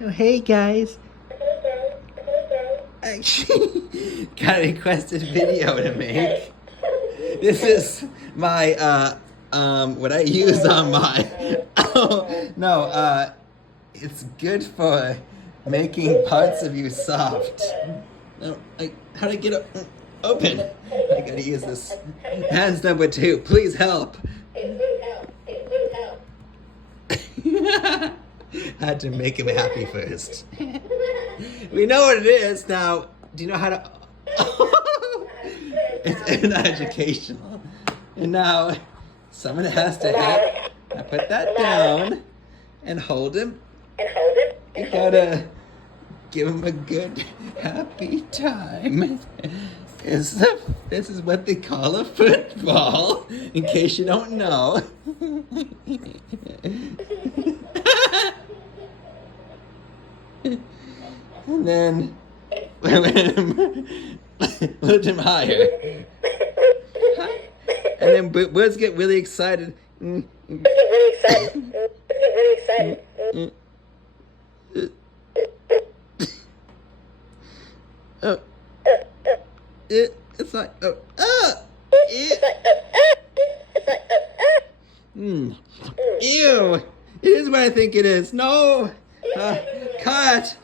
Oh, hey guys. Actually, got a requested video to make. This is my, what I use on my, oh, no, it's good for making parts of you soft. No, how do I get it open? I gotta use this. Hands number 2, please help. Had to make him happy first. We know what it is now. Do you know how to? It's educational. And now someone has to have. I put that down and hold him. You gotta give him a good, happy time. This is what they call a football, in case you don't know. And then lift him higher. And then birds get really excited. Oh, it's like, ew, it is what I think it is. No, cut.